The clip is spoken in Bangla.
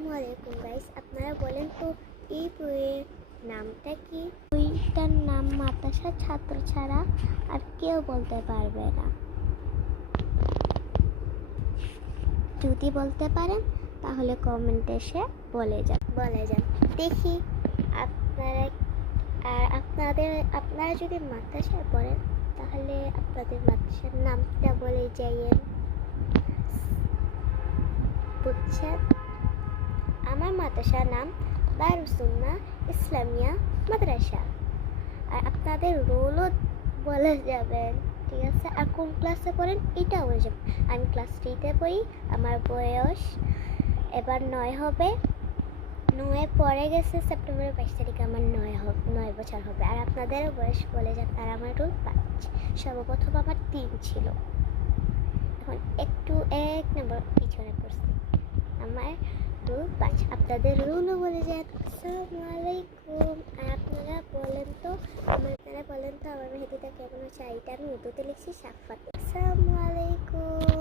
আসসালামু আলাইকুম গাইস, আপনারা বলেন তো এই বইয়ের নামটা কি? বইটার নাম মাদ্রাসার ছাত্র ছাড়া আর কেউ বলতে পারবে না। যদি বলতে পারেন তাহলে কমেন্টে এসে বলে যান দেখি আপনারা। আর আপনারা যদি মাদ্রাসায় পড়েন তাহলে আপনাদের মাদ্রাসার নামটা বলে যাইয়েন, বুঝছেন? আমার মাদ্রাসার নাম দারুস-সুন্নাহ ইসলামিয়া মাদ্রাসা। আর আপনাদের রোলও বলে যাবেন, ঠিক আছে? আর কোন ক্লাসে পড়েন এটাও বলে যাবেন। আমি ক্লাস 3তে পড়ি, আমার বয়স এবার 9 হবে। 9 পড়ে গেছে, সেপ্টেম্বরের 22 তারিখে আমার 9 বছর হবে। আর আপনাদের বয়স বলে যান। আর আমার রোল 5। সর্বপ্রথম আমার 3 ছিল, এখন একটু 1 নম্বর পিছনে পড়ছি। আমার রুল 5, আপনাদের রুলও বলে যান। আসসালামু আলাইকুম। আর আপনারা বলেন তো আমার মেহেদিটা কেমন হচ্ছে? এটা আমি উর্দুতে লিখছি সাফাত। আসসালামু আলাইকুম।